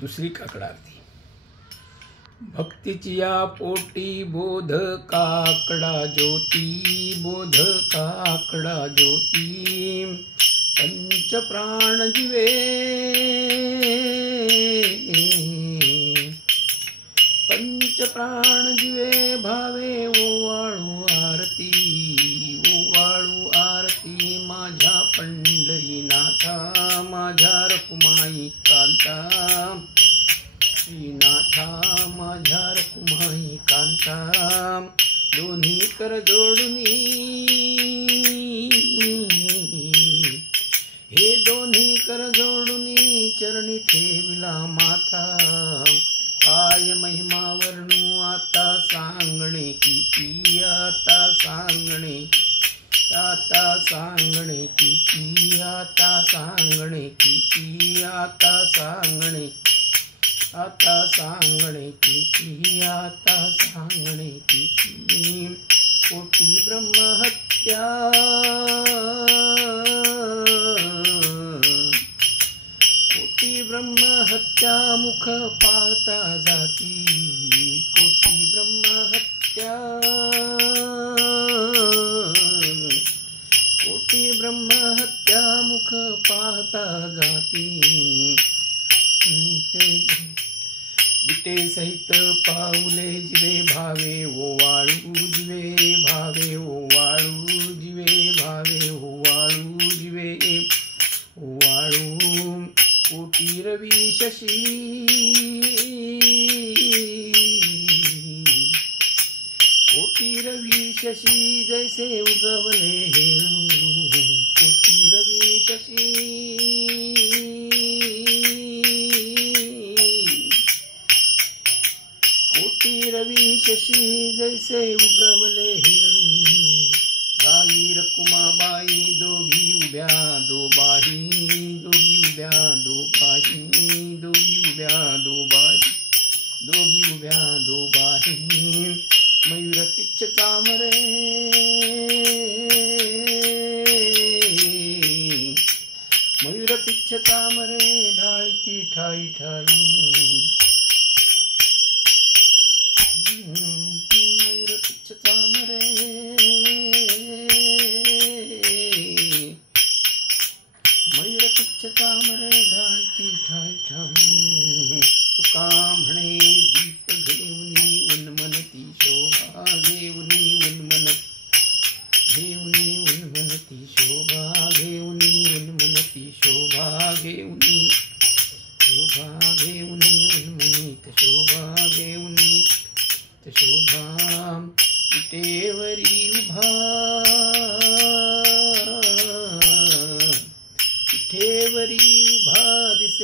दुसरी काकडार्थी. भक्तीची या पोटी बोध काकडा ज्योती, बोध काकडा ज्योती. पंच प्राण जीवे, पंच प्राण जीवे भावे ओवाळू आरती, ओवाळू आरती. माझ्या पंढरीनाथा, माझ्या रखुमाई कांता, श्रीनाथा माझ्या रखुमाई कांता. दोन्ही कर जोडुनी, हे दोन्ही कर जोडुनी चरणी ठेविला माथा. काय महिमा वर्णू आता सांगणे किती, आता सांगणे, आता सांगणे किती, आता सांगणे किती, आता सांगणे, आता सांगणे किती, आता सांगणे किती. कोटी ब्रह्महत्या, कोटी ब्रह्महत्या मुख पाहता जाती, कोटी ब्रह्महत्या, कोटी ब्रह्महत्या मुख पाहता जाती. विटे सहित पाऊले जिवे भावे ओवाळू, जिवे भावे ओवाळू, जिवे भावे ओवाळू, जिवे ओवाळू. कोटी रवी शशी, कोटी रवी शशी जैसे उगवले हेळू, कोटी रवी शशी, कोटी रवी शशी जैसे उगवले हेळू. बाई रखुमाबाई दोघी उभ्या दोबाही, दोघी उभ्या दोबाही, दोघी उभ्या दोबाही, दोघी उभ्या दोबाही. मयूर पिच्छ चामरे, मयूर पिच्छ चामरे ढाळीती ठाई ठाई. मयूर पिच्छ चामरे, मयूर पिच्छ चामरे ढाळीती ठाई ठाई. तुका म्हणे दीप घेऊनी उन्मनती शोभा, घेऊनी उन्मनती, घेऊनी उन्मनती शोभा, घेऊनी उन्मनती शोभा, घेऊनी शोभा, घेऊनी उन्मनीत शोभा, घेऊनी शोभा. विटेवरी उभा, विटेवरी उभा दिसे